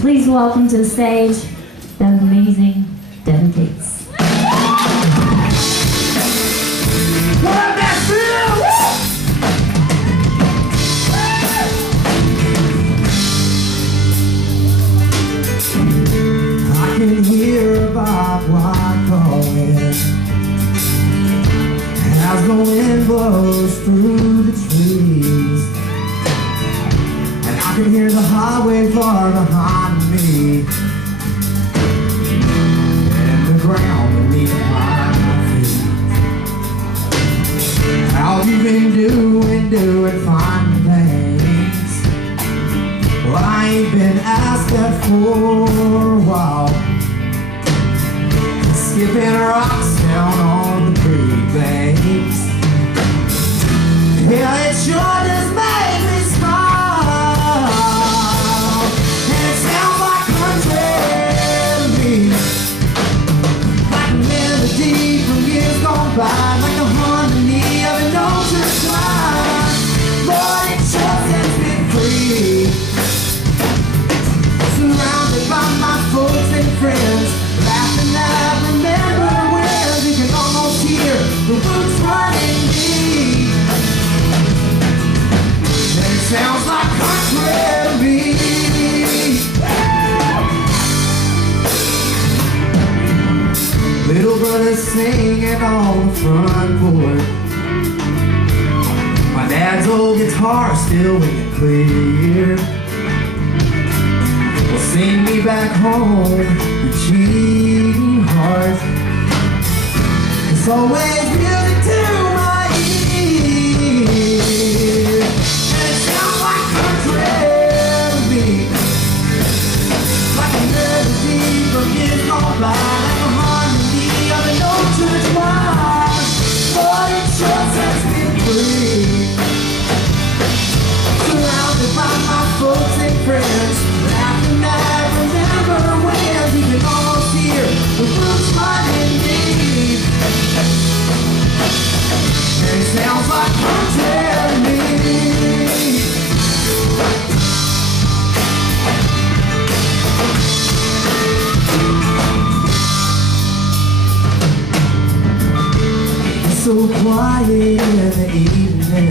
Please welcome to the stage the amazing Devin. What up, Nashville? I can hear a bobwhite calling as the wind blows through the trees, and I can hear the highway far behind me, and the ground beneath my feet. How you been doing fine things? Well, I ain't been asked that for a while. Skipping rocks down on the creek banks. Yeah, it sure does make me smile. And it sounds like country to me, like a melody from years gone by, like a harmony of an ocean line. Lord, it sure sets me free, surrounded by my folks and friends, laughing at remember when you can almost hear the roots running deep. And it sounds like country to me. Little brother singing on the front porch, my dad's old guitar still ringing clear. Well, sing me back home, you cheating heart. It's always music to my ear, and it sounds like country to me, like a melody from years gone by, like a harmony of an old church choir. But it sure sets me free, surrounded by my folks and friends, laughing at remember when you can almost hear the roots running deep. And it sounds like country to me. It's so quiet in the evening,